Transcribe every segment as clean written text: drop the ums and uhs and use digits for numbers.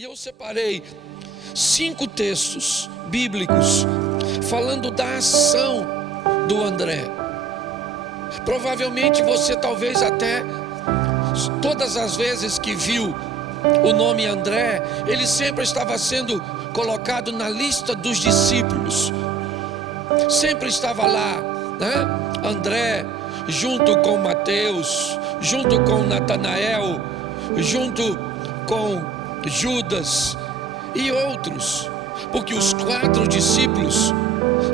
E eu separei 5 textos bíblicos falando da ação do André. Provavelmente você talvez até todas as vezes que viu o nome André, ele sempre estava sendo colocado na lista dos discípulos. Sempre estava lá, né? André, junto com Mateus, junto com Natanael, junto com Judas e outros, porque os 4 discípulos,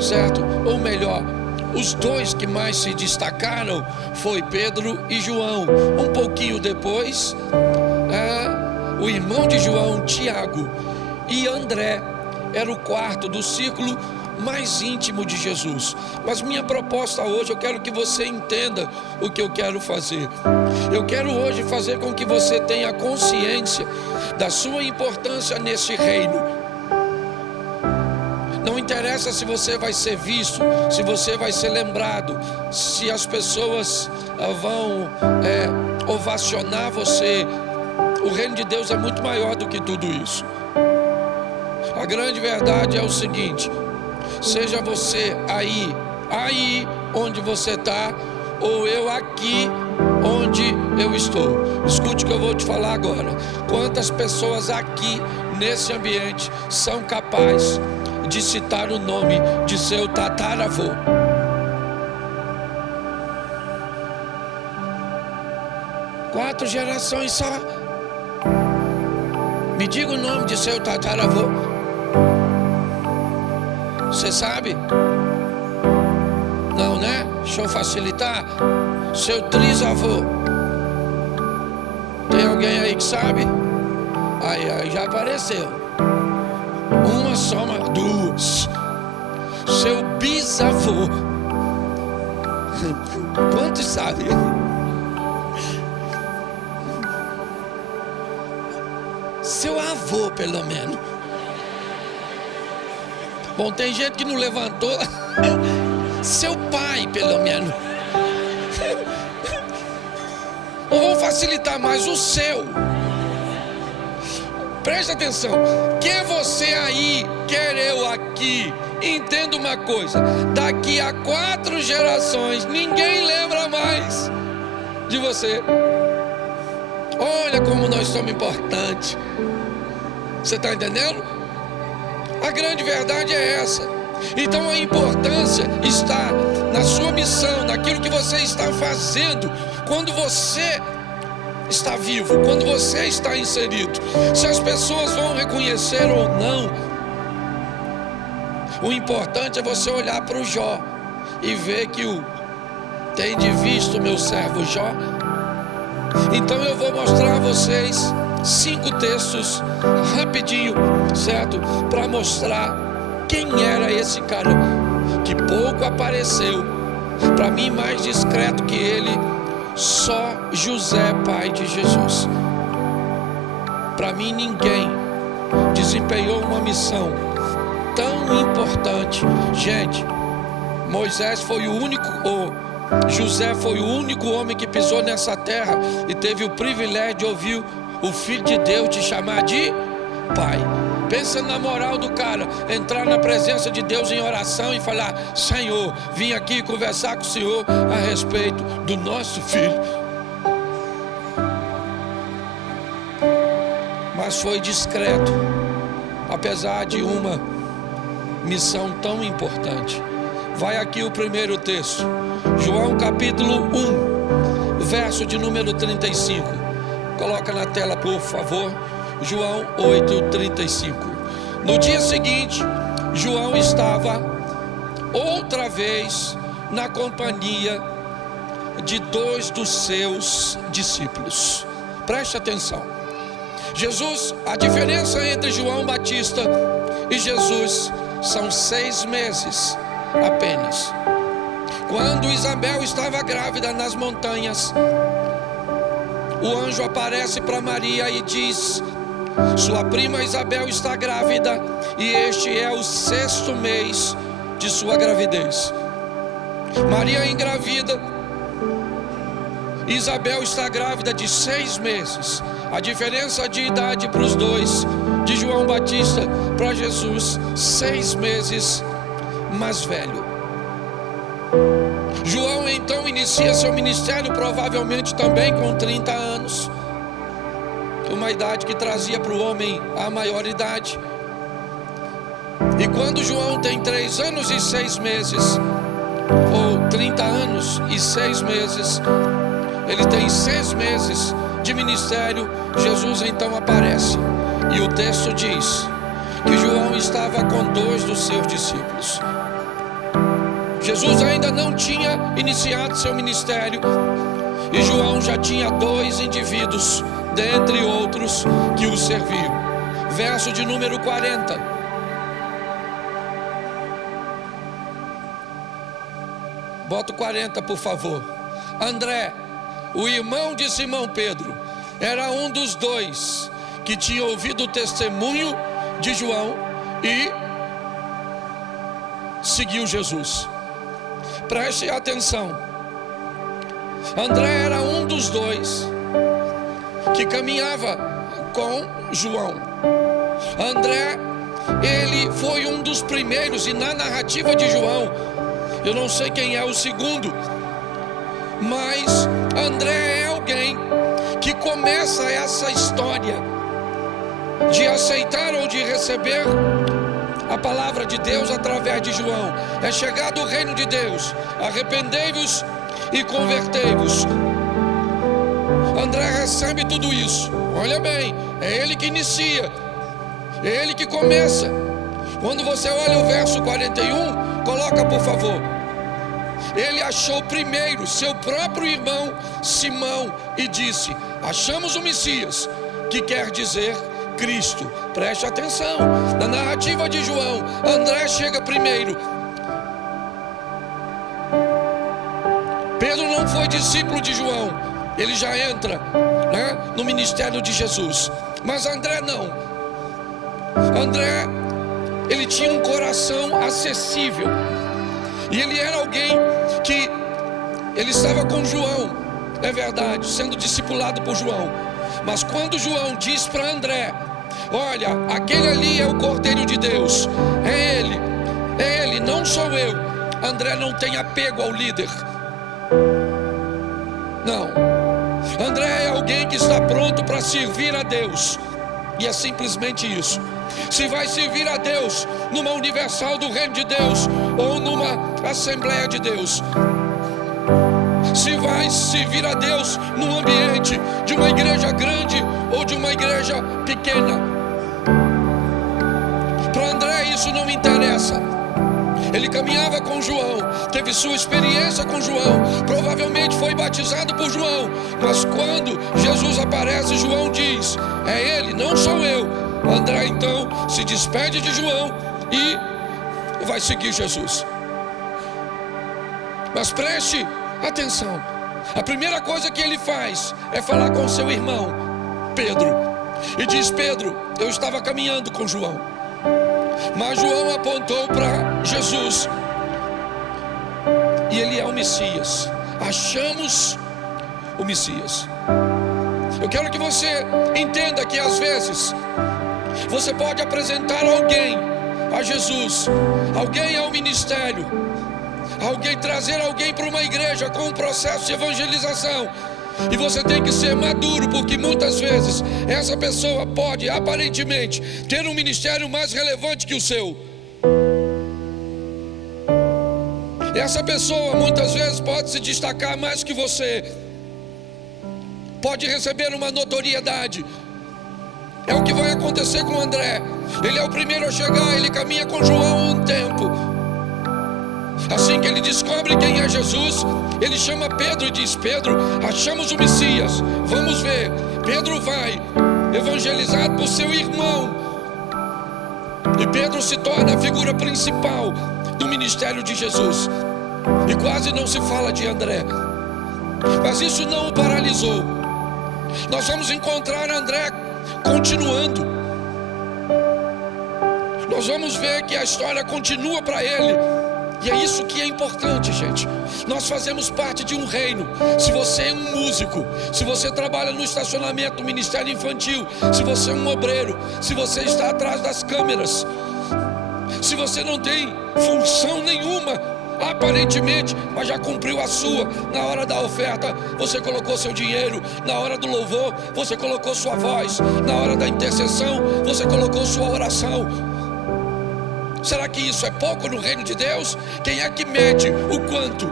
certo? Ou melhor, os 2 que mais se destacaram foi Pedro e João. Um pouquinho depois, o irmão de João, Tiago, e André era o 4 do círculo mais íntimo de Jesus. Mas minha proposta hoje, eu quero que você entenda o que eu quero fazer. Eu quero hoje fazer com que você tenha consciência da sua importância nesse reino. Não interessa se você vai ser visto, se você vai ser lembrado, se as pessoas vão ovacionar você. O reino de Deus é muito maior do que tudo isso. A grande verdade é o seguinte: seja você aí onde você está, ou eu aqui onde eu estou. Escute o que eu vou te falar agora. Quantas pessoas aqui nesse ambiente são capazes de citar o nome de seu tataravô? Quatro gerações só. Me diga o nome de seu tataravô. Você sabe? Não, né? Deixa eu facilitar. Seu trisavô. Tem alguém aí que sabe? Aí já apareceu. Uma soma, 2. Seu bisavô. Quantos sabem? Seu avô, pelo menos. Bom, tem gente que não levantou. Seu pai, pelo menos. Ou vou facilitar mais, o seu. Preste atenção. Quer você aí, quer eu aqui. Entenda uma coisa: daqui a 4 gerações ninguém lembra mais de você. Olha como nós somos importantes. Você está entendendo? A grande verdade é essa. Então a importância está na sua missão, naquilo que você está fazendo quando você está vivo, quando você está inserido. Se as pessoas vão reconhecer ou não, o importante é você olhar para o Jó e ver que tende visto meu servo Jó. Então eu vou mostrar a vocês 5 textos rapidinho, certo? Para mostrar quem era esse cara que pouco apareceu. Para mim, mais discreto que ele, só José, pai de Jesus. Para mim, ninguém desempenhou uma missão tão importante. Gente, Moisés foi o único, José foi o único homem que pisou nessa terra e teve o privilégio de ouvir o Filho de Deus te chamar de pai. Pensa na moral do cara, entrar na presença de Deus em oração e falar: Senhor, vim aqui conversar com o Senhor a respeito do nosso filho. Mas foi discreto, apesar de uma missão tão importante. Vai aqui o primeiro texto, João capítulo 1, verso de número 35. Coloca na tela, por favor. João 8:35. No dia seguinte, João estava outra vez na companhia de 2 dos seus discípulos. Preste atenção. A diferença entre João Batista e Jesus são 6 meses apenas. Quando Isabel estava grávida nas montanhas, o anjo aparece para Maria e diz: sua prima Isabel está grávida e este é o 6º mês de sua gravidez. Maria engravida. Isabel está grávida de 6 meses. A diferença de idade para os dois, de João Batista para Jesus, 6 meses mais velho. João então inicia seu ministério provavelmente também com 30 anos, uma idade que trazia para o homem a maioridade. E quando João tem 3 anos e 6 meses, ou 30 anos e 6 meses, ele tem 6 meses de ministério, Jesus então aparece. E o texto diz que João estava com 2 dos seus discípulos. Jesus ainda não tinha iniciado seu ministério, e João já tinha 2 indivíduos, dentre outros, que o serviam. Verso de número 40. Bota o 40, por favor. André, o irmão de Simão Pedro, era um dos 2 que tinha ouvido o testemunho de João e seguiu Jesus. Preste atenção. André era um dos 2 que caminhava com João. André, ele foi um dos primeiros, e na narrativa de João, eu não sei quem é o segundo, mas André é alguém que começa essa história de aceitar ou de receber a palavra de Deus através de João. É chegado o reino de Deus, arrependei-vos e convertei-vos. André recebe tudo isso. Olha bem, é ele que inicia, é ele que começa. Quando você olha o verso 41, coloca por favor. Ele achou primeiro seu próprio irmão Simão e disse: achamos o Messias, que quer dizer Cristo. Preste atenção, na narrativa de João, André chega primeiro. Pedro não foi discípulo de João, ele já entra, no ministério de Jesus, mas André não. André, ele tinha um coração acessível, e ele era alguém que ele estava com João, é verdade, sendo discipulado por João. Mas quando João diz para André: olha, aquele ali é o Cordeiro de Deus, é ele, não sou eu. André não tem apego ao líder, não. André é alguém que está pronto para servir a Deus, e é simplesmente isso. Se vai servir a Deus numa universal do reino de Deus ou numa assembleia de Deus, se vai servir a Deus num ambiente de uma igreja grande ou de uma igreja pequena, para André isso não interessa. Ele caminhava com João, teve sua experiência com João, provavelmente foi batizado por João, mas quando Jesus aparece, João diz: é ele, não sou eu. André então se despede de João e vai seguir Jesus. Mas preste atenção, a primeira coisa que ele faz é falar com seu irmão Pedro, e diz: Pedro, eu estava caminhando com João, mas João apontou para Jesus, e ele é o Messias. Achamos o Messias. Eu quero que você entenda que às vezes você pode apresentar alguém a Jesus, alguém ao ministério, alguém trazer alguém para uma igreja com um processo de evangelização, e você tem que ser maduro, porque muitas vezes essa pessoa pode aparentemente ter um ministério mais relevante que o seu. Essa pessoa muitas vezes pode se destacar mais que você, pode receber uma notoriedade. É o que vai acontecer com André. Ele é o primeiro a chegar, ele caminha com João há um tempo. Assim que ele descobre quem é Jesus, ele chama Pedro e diz: Pedro, achamos o Messias, vamos ver. Pedro vai, evangelizado por seu irmão, e Pedro se torna a figura principal do ministério de Jesus. E quase não se fala de André, mas isso não o paralisou. Nós vamos encontrar André continuando. Nós vamos ver que a história continua para ele, E é isso que é importante, gente. Nós fazemos parte de um reino. Se você é um músico, se você trabalha no estacionamento, no ministério infantil, se você é um obreiro, se você está atrás das câmeras, se você não tem função nenhuma, aparentemente, mas já cumpriu a sua. Na hora da oferta, você colocou seu dinheiro. Na hora do louvor, você colocou sua voz. Na hora da intercessão, você colocou sua oração. Será que isso é pouco no reino de Deus? Quem é que mede o quanto?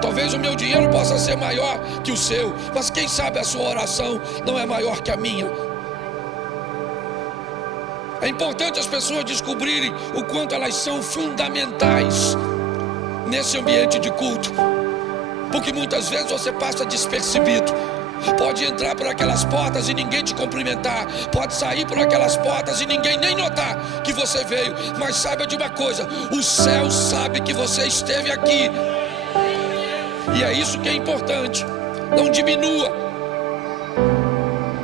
Talvez o meu dinheiro possa ser maior que o seu, mas quem sabe a sua oração não é maior que a minha. É importante as pessoas descobrirem o quanto elas são fundamentais nesse ambiente de culto, porque muitas vezes você passa despercebido. Pode entrar por aquelas portas e ninguém te cumprimentar, pode sair por aquelas portas e ninguém nem notar que você veio, mas saiba de uma coisa: o céu sabe que você esteve aqui, e é isso que é importante. Não diminua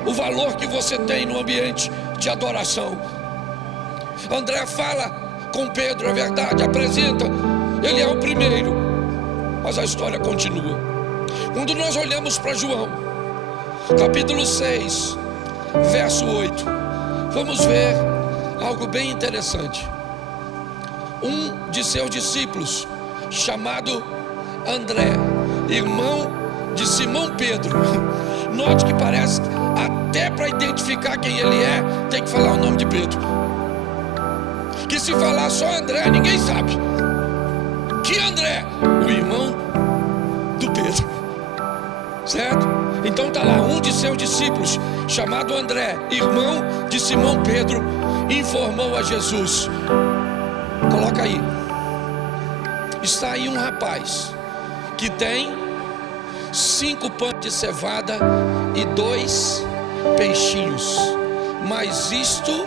o valor que você tem no ambiente de adoração. André fala com Pedro, é verdade, apresenta, ele é o primeiro, mas a história continua. Quando nós olhamos para João, capítulo 6, verso 8, vamos ver algo bem interessante. Um de seus discípulos, chamado André, irmão de Simão Pedro. Note que parece, até para identificar quem ele é, tem que falar o nome de Pedro. Que se falar só André, ninguém sabe. Que André? O irmão do Pedro. Certo? Então está lá, um de seus discípulos, chamado André, irmão de Simão Pedro, informou a Jesus. Coloca aí. Está aí um rapaz que tem 5 pães de cevada e 2 peixinhos. Mas isto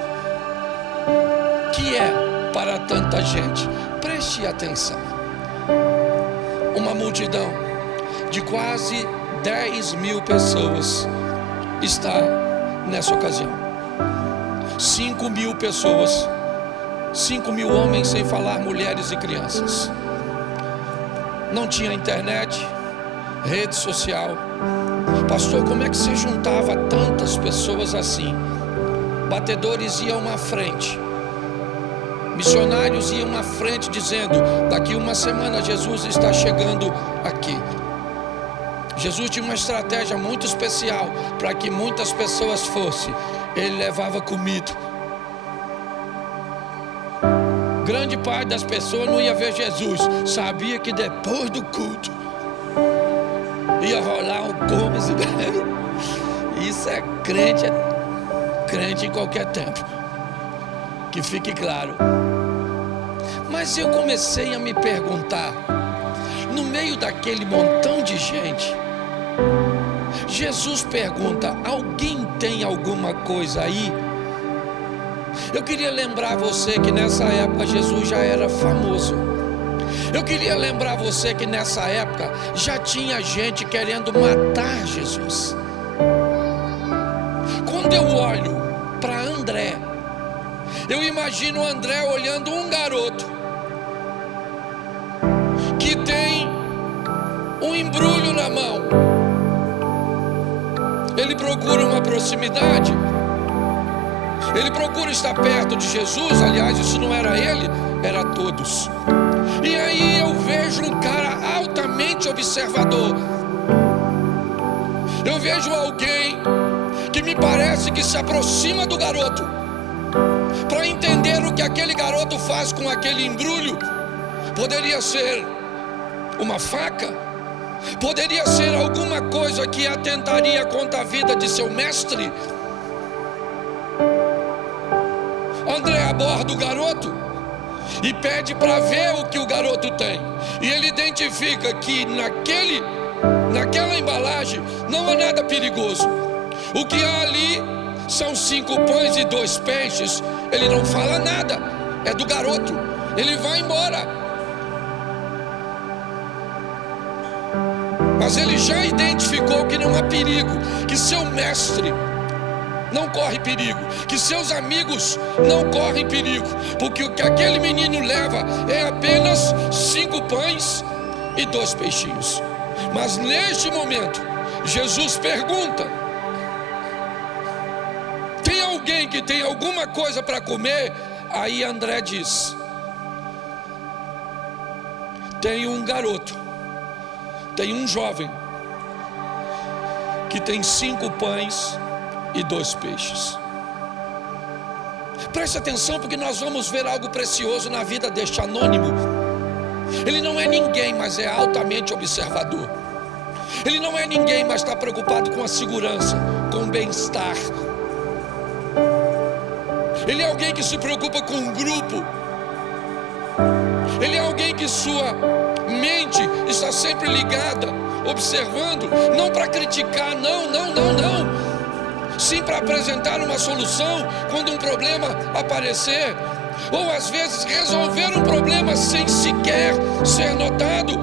que é para tanta gente? Preste atenção. Uma multidão de quase 10.000 pessoas está nessa ocasião. 5.000 pessoas, 5.000 homens, sem falar mulheres e crianças. Não tinha internet, rede social. Pastor, como é que se juntava tantas pessoas assim? Batedores iam à frente, missionários iam à frente dizendo: daqui uma semana Jesus está chegando aqui. Jesus tinha uma estratégia muito especial para que muitas pessoas fossem. Ele levava comida. Grande parte das pessoas não ia ver Jesus, sabia que depois do culto ia rolar um Gomes e bebe. Isso é crente em qualquer tempo, que fique claro. Mas eu comecei a me perguntar, no meio daquele montão de gente, Jesus pergunta: alguém tem alguma coisa aí? Eu queria lembrar você que nessa época Jesus já era famoso. Eu queria lembrar você que nessa época já tinha gente querendo matar Jesus. Quando eu olho para André, eu imagino André olhando um garoto que tem um embrulho na mão. Ele procura uma proximidade, ele procura estar perto de Jesus. Aliás, isso não era ele, era todos. E aí eu vejo um cara altamente observador. Eu vejo alguém que me parece que se aproxima do garoto para entender o que aquele garoto faz com aquele embrulho. Poderia ser uma faca, poderia ser alguma coisa que atentaria contra a vida de seu mestre. André aborda o garoto e pede para ver o que o garoto tem. E ele identifica que naquela embalagem não há nada perigoso. O que há ali são 5 pães e 2 peixes. Ele não fala nada, é do garoto. Ele vai embora. Mas ele já identificou que não há perigo, que seu mestre não corre perigo, que seus amigos não correm perigo, porque o que aquele menino leva é apenas 5 pães e 2 peixinhos. Mas neste momento, Jesus pergunta: tem alguém que tem alguma coisa para comer? Aí André diz: tem um garoto, tem um jovem que tem 5 pães e 2 peixes. Preste atenção, porque nós vamos ver algo precioso na vida deste anônimo. Ele não é ninguém, mas é altamente observador. Ele não é ninguém, mas está preocupado com a segurança, com o bem-estar. Ele é alguém que se preocupa com o grupo. Ele é alguém que sua mente está sempre ligada, observando, não para criticar, não. Sim, para apresentar uma solução quando um problema aparecer, ou às vezes resolver um problema sem sequer ser notado.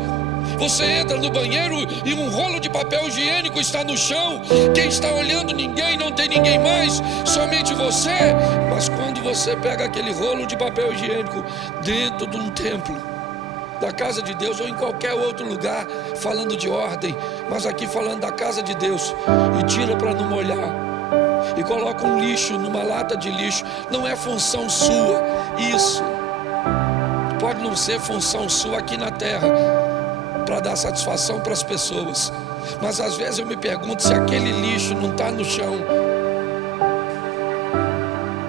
Você entra no banheiro e um rolo de papel higiênico está no chão. Quem está olhando? Ninguém, não tem ninguém mais, somente você. Mas quando você pega aquele rolo de papel higiênico dentro de um templo, da casa de Deus, ou em qualquer outro lugar, falando de ordem, mas aqui falando da casa de Deus, e tira para não molhar, e coloca um lixo numa lata de lixo, não é função sua. Isso pode não ser função sua aqui na terra, para dar satisfação para as pessoas, mas às vezes eu me pergunto se aquele lixo não está no chão,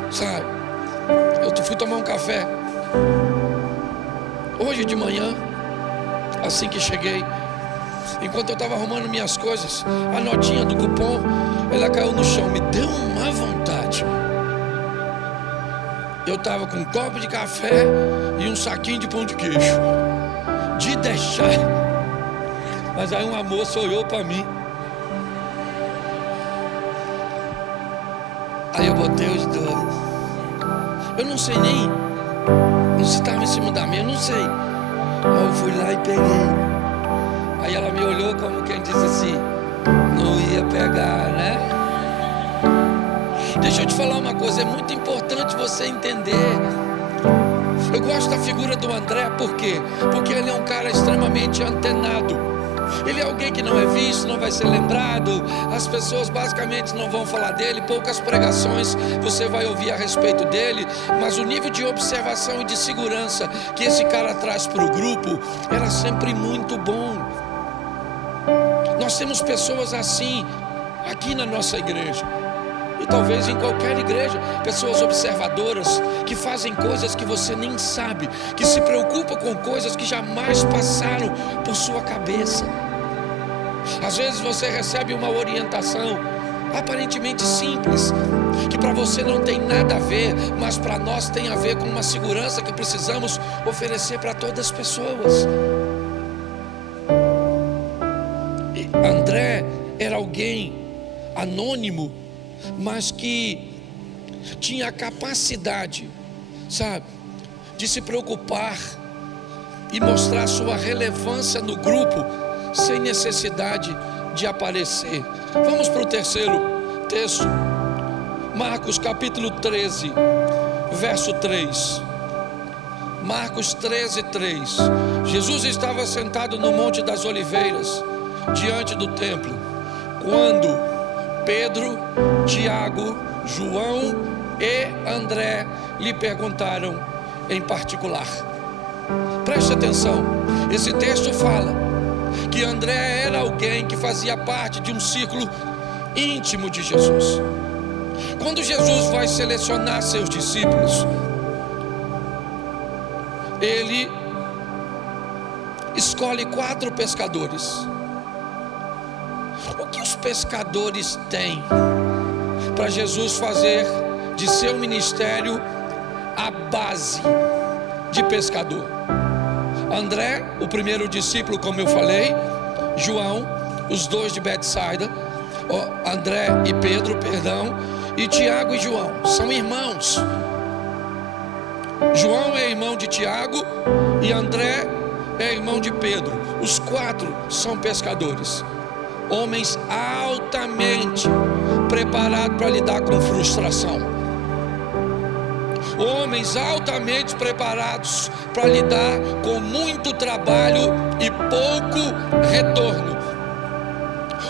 sabe? Eu fui tomar um café hoje de manhã, assim que cheguei, enquanto eu estava arrumando minhas coisas, a notinha do cupom, ela caiu no chão, me deu uma vontade. Eu estava com um copo de café e um saquinho de pão de queijo, de deixar. Mas aí uma moça olhou para mim, aí eu botei os 2. Eu não sei nem, não se estava em cima da mesa, eu não sei, mas eu fui lá e peguei. Aí ela me olhou como quem disse assim: não ia pegar, né? Deixa eu te falar uma coisa, é muito importante você entender. Eu gosto da figura do André, por quê? Porque ele é um cara extremamente antenado. Ele é alguém que não é visto, não vai ser lembrado. As pessoas basicamente não vão falar dele. Poucas pregações você vai ouvir a respeito dele. Mas o nível de observação e de segurança que esse cara traz para o grupo era sempre muito bom. Nós temos pessoas assim aqui na nossa igreja, e talvez em qualquer igreja, pessoas observadoras, que fazem coisas que você nem sabe, que se preocupam com coisas que jamais passaram por sua cabeça. Às vezes você recebe uma orientação aparentemente simples, que para você não tem nada a ver, mas para nós tem a ver com uma segurança que precisamos oferecer para todas as pessoas. E André era alguém anônimo, mas que tinha a capacidade, sabe, de se preocupar e mostrar sua relevância no grupo sem necessidade de aparecer. Vamos para o terceiro texto, Marcos capítulo 13, verso 3. Marcos 13, 3. Jesus estava sentado no Monte das Oliveiras, diante do templo, quando Pedro, Tiago, João e André lhe perguntaram em particular. Preste atenção, esse texto fala que André era alguém que fazia parte de um círculo íntimo de Jesus. Quando Jesus vai selecionar seus discípulos, ele escolhe 4 pescadores. O que os pescadores têm para Jesus fazer de seu ministério a base de pescador? André, o primeiro discípulo, como eu falei. João, os 2 de Betsaida. André e Pedro, perdão. E Tiago e João, são irmãos. João é irmão de Tiago e André é irmão de Pedro. Os 4 são pescadores. homens altamente preparados para lidar com frustração, homens altamente preparados para lidar com muito trabalho e pouco retorno,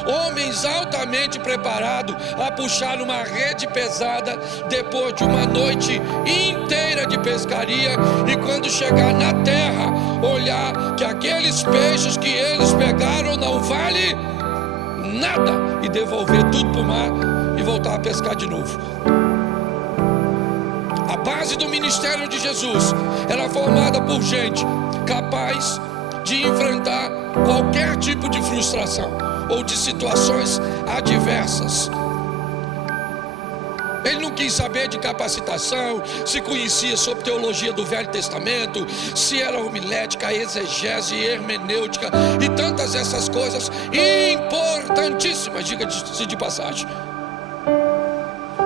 homens altamente preparados a puxar uma rede pesada depois de uma noite inteira de pescaria, e quando chegar na terra, olhar que aqueles peixes que eles pegaram não vale nada, e devolver tudo para o mar e voltar a pescar de novo. A base do ministério de Jesus era formada por gente capaz de enfrentar qualquer tipo de frustração ou de situações adversas. Ele não quis saber de capacitação, se conhecia sobre teologia do Velho Testamento, se era homilética, exegese, hermenêutica e tantas essas coisas importantíssimas, diga-se de passagem.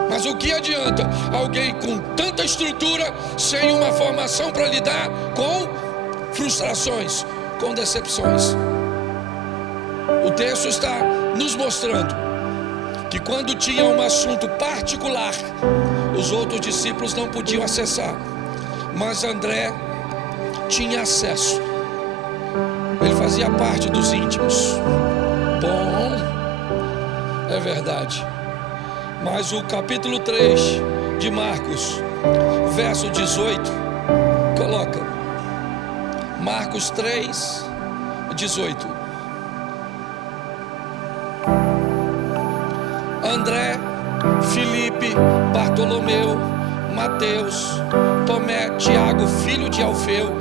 Mas o que adianta alguém com tanta estrutura sem uma formação para lidar com frustrações, com decepções? O texto está nos mostrando que quando tinha um assunto particular, os outros discípulos não podiam acessar, mas André tinha acesso. Ele fazia parte dos íntimos. Bom, é verdade. Mas o capítulo 3 de Marcos, verso 18, coloca Marcos 3, 18. André, Filipe, Bartolomeu, Mateus, Tomé, Tiago, filho de Alfeu,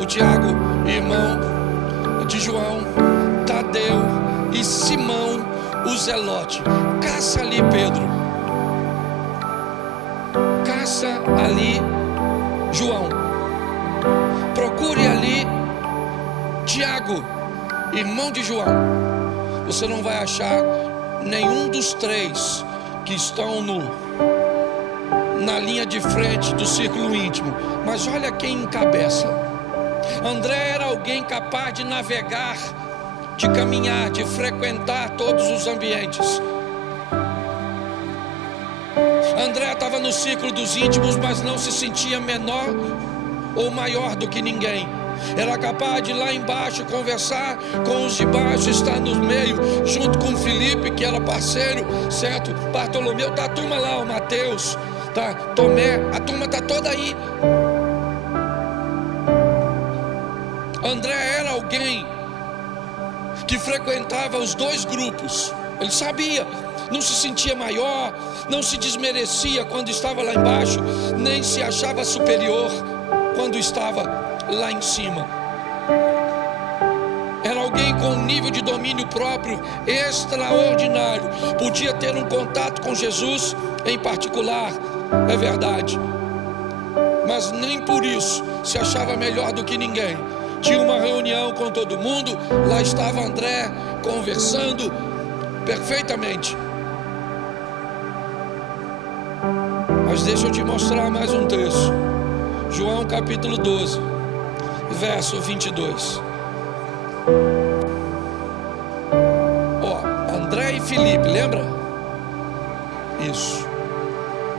o Tiago, irmão de João, Tadeu e Simão, o Zelote. Caça ali Pedro, caça ali João, procure ali Tiago, irmão de João. Você não vai achar nenhum dos três que estão na linha de frente do círculo íntimo, mas olha quem encabeça. André era alguém capaz de navegar, de caminhar, de frequentar todos os ambientes. André estava no círculo dos íntimos, mas não se sentia menor ou maior do que ninguém. Era capaz de ir lá embaixo conversar com os de baixo, estar no meio, junto com Filipe, que era parceiro, certo? Bartolomeu, tá a turma lá, o Mateus, tá? Tomé, a turma tá toda aí. André era alguém que frequentava os dois grupos. Ele sabia, não se sentia maior, não se desmerecia quando estava lá embaixo, nem se achava superior quando estava lá em cima. Era alguém com um nível de domínio próprio extraordinário. Podia ter um contato com Jesus em particular, é verdade, mas nem por isso se achava melhor do que ninguém. Tinha uma reunião com todo mundo, lá estava André conversando perfeitamente. Mas deixa eu te mostrar mais um texto. João capítulo 12, verso 22. André e Filipe, lembra? Isso.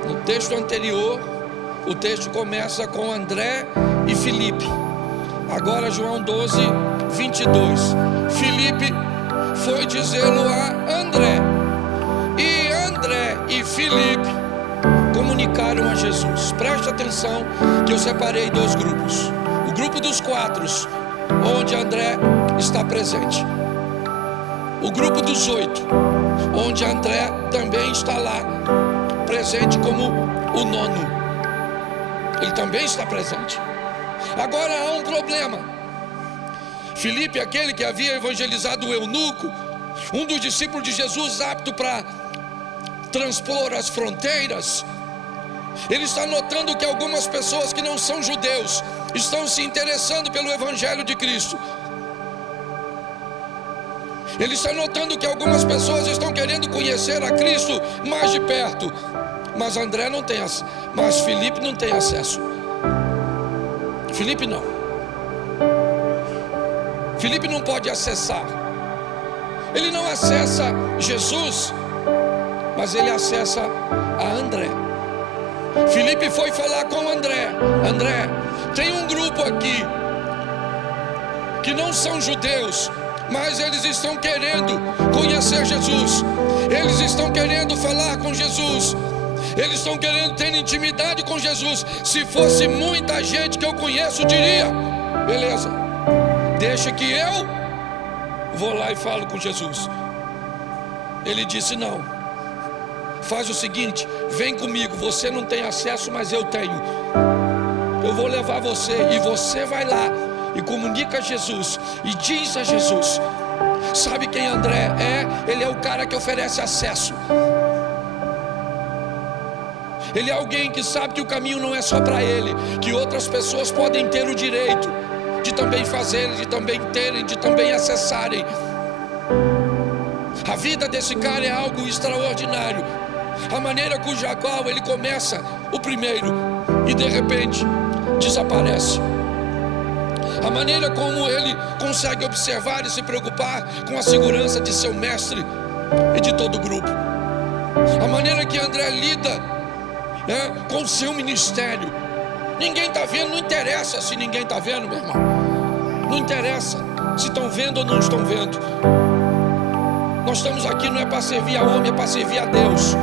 No texto anterior, o texto começa com André e Filipe. Agora João 12, 22. Filipe foi dizê-lo a André, e André e Filipe comunicaram a Jesus. Preste atenção que eu separei dois grupos. O grupo dos 4, onde André está presente. O grupo dos 8, onde André também está lá, presente como o 9. Ele também está presente. Agora há um problema. Filipe, aquele que havia evangelizado o eunuco, um dos discípulos de Jesus apto para transpor as fronteiras, ele está notando que algumas pessoas que não são judeus estão se interessando pelo evangelho de Cristo. Ele está notando que algumas pessoas estão querendo conhecer a Cristo mais de perto. Mas André não tem acesso, mas Filipe não tem acesso. Filipe não. Filipe não pode acessar. Ele não acessa Jesus, mas ele acessa a André. Filipe foi falar com André: André, tem um grupo aqui que não são judeus, mas eles estão querendo conhecer Jesus, eles estão querendo falar com Jesus, eles estão querendo ter intimidade com Jesus. Se fosse muita gente que eu conheço, diria: beleza, deixa que eu vou lá e falo com Jesus. Ele disse: não, faz o seguinte, vem comigo, você não tem acesso, mas eu tenho. Eu vou levar você, e você vai lá e comunica a Jesus, e diz a Jesus. Sabe quem André é? Ele é o cara que oferece acesso. Ele é alguém que sabe que o caminho não é só para ele, que outras pessoas podem ter o direito de também fazerem, de também terem, de também acessarem. A vida desse cara é algo extraordinário. A maneira cuja qual ele começa o primeiro e de repente desaparece. A maneira como ele consegue observar e se preocupar com a segurança de seu mestre e de todo o grupo. A maneira que André lida com o seu ministério. Ninguém está vendo, não interessa se ninguém está vendo, meu irmão. Não interessa se estão vendo ou não estão vendo. Nós estamos aqui não é para servir a homem, é para servir a Deus.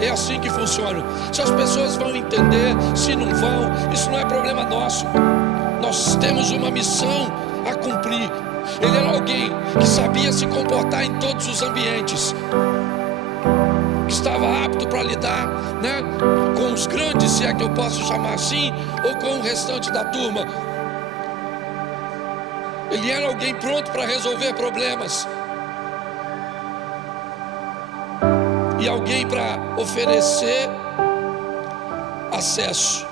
É assim que funciona. Se as pessoas vão entender, se não vão, isso não é problema nosso. Nós temos uma missão a cumprir. Ele era alguém que sabia se comportar em todos os ambientes, que estava apto para lidar, com os grandes, se é que eu posso chamar assim, ou com o restante da turma. Ele era alguém pronto para resolver problemas, e alguém para oferecer acesso.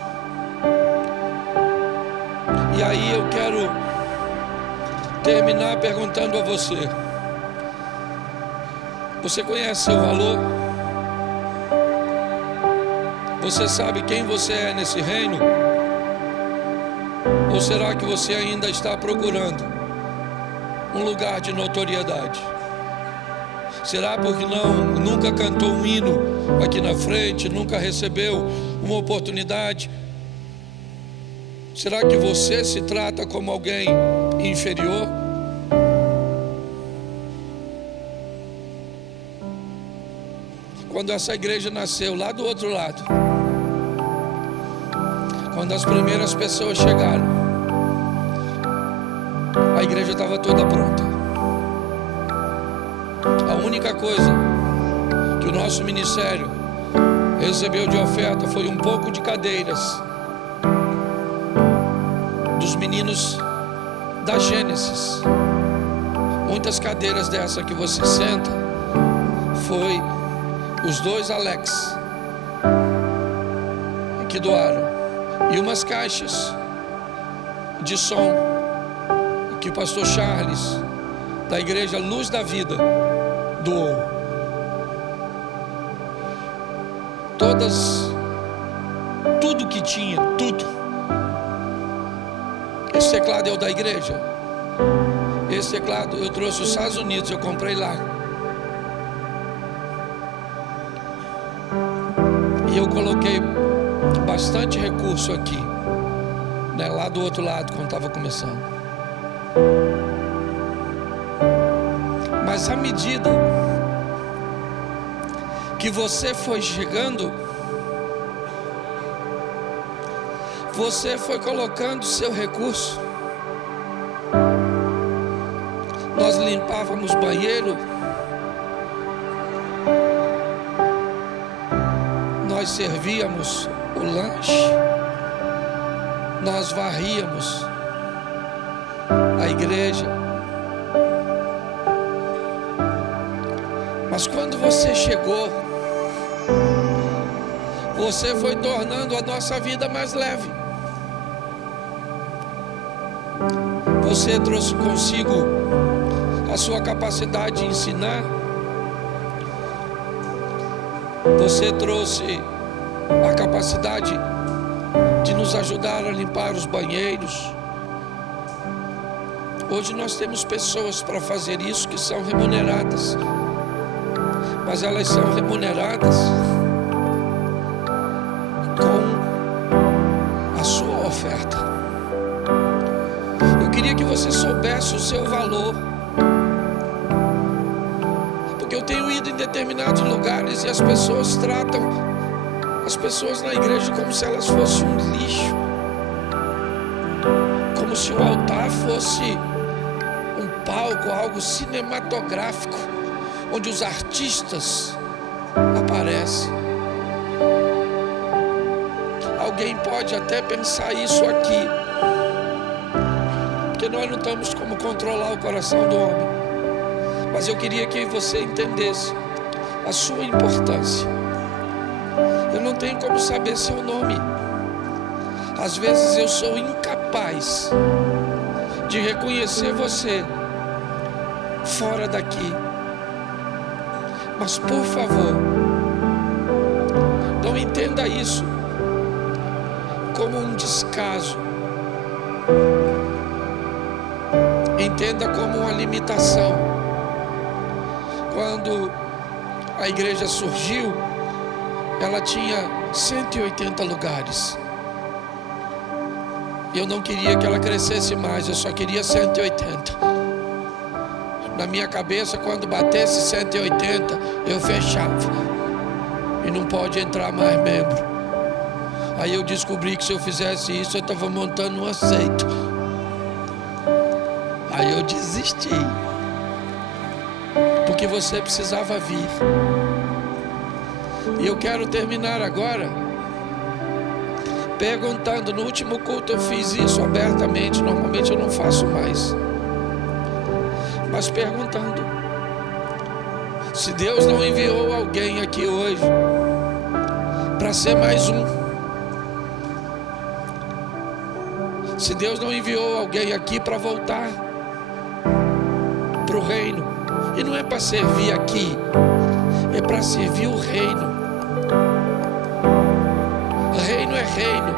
E aí eu quero terminar perguntando a você: você conhece seu valor? Você sabe quem você é nesse reino? Ou será que você ainda está procurando um lugar de notoriedade? Será porque nunca cantou um hino aqui na frente, nunca recebeu uma oportunidade? Será que você se trata como alguém inferior? Quando essa igreja nasceu lá do outro lado, quando as primeiras pessoas chegaram, a igreja estava toda pronta. A única coisa que o nosso ministério recebeu de oferta foi um pouco de cadeiras dos meninos da Gênesis. Muitas cadeiras dessa que você senta foi os dois Alex que doaram, e umas caixas de som que o pastor Charles da igreja Luz da Vida doou. Tudo que tinha, tudo. Esse teclado é o da igreja. Esse teclado eu trouxe dos Estados Unidos, eu comprei lá. E eu coloquei bastante recurso aqui, lá do outro lado, quando estava começando. Mas à medida que você foi chegando, você foi colocando seu recurso. Nós limpávamos banheiro, nós servíamos o lanche, nós varríamos a igreja. Mas quando você chegou, você foi tornando a nossa vida mais leve. Você trouxe consigo a sua capacidade de ensinar. Você trouxe a capacidade de nos ajudar a limpar os banheiros. Hoje nós temos pessoas para fazer isso que são remuneradas, mas elas são remuneradas com a sua oferta. Eu queria que você soubesse o seu valor, porque eu tenho ido em determinados lugares e as pessoas tratam as pessoas na igreja como se elas fossem um lixo, como se o altar fosse um palco, algo cinematográfico, onde os artistas aparecem. Alguém pode até pensar isso aqui, porque nós não temos como controlar o coração do homem, mas eu queria que você entendesse a sua importância. Eu não tenho como saber seu nome. Às vezes eu sou incapaz de reconhecer você fora daqui. Mas por favor, não entenda isso como um descaso. Entenda como uma limitação. Quando a igreja surgiu, ela tinha 180 lugares. Eu não queria que ela crescesse mais, eu só queria 180. Na minha cabeça, quando batesse 180, eu fechava. E não pode entrar mais membro. Aí eu descobri que se eu fizesse isso, eu estava montando uma seita. Aí eu desisti. Porque você precisava vir. E eu quero terminar agora perguntando. No último culto eu fiz isso abertamente, normalmente eu não faço mais, mas perguntando: se Deus não enviou alguém aqui hoje para ser mais um, se Deus não enviou alguém aqui para voltar para o reino, e não é para servir aqui, é para servir o reino. Reino é reino,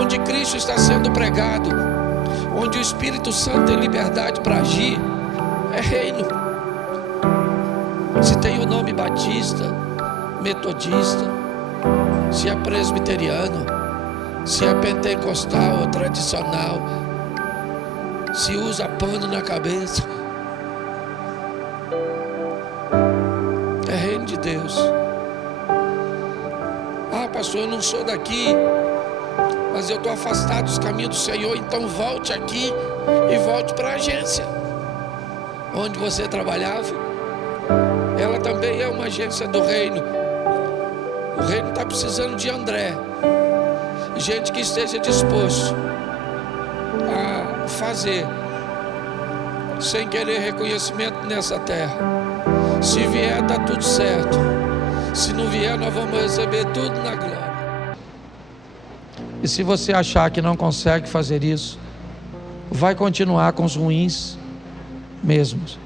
onde Cristo está sendo pregado, onde o Espírito Santo tem liberdade para agir, é reino. Se tem o nome batista, metodista, se é presbiteriano, se é pentecostal ou tradicional, se usa pano na cabeça, é reino de Deus. Ah, pastor, eu não sou daqui, mas eu estou afastado dos caminhos do Senhor. Então volte aqui e volte para a agência onde você trabalhava. Ela também é uma agência do reino. O reino está precisando de André, gente que esteja disposto a fazer sem querer reconhecimento nessa terra. Se vier, está tudo certo. Se não vier, nós vamos receber tudo na glória. E se você achar que não consegue fazer isso, vai continuar com os ruins mesmos.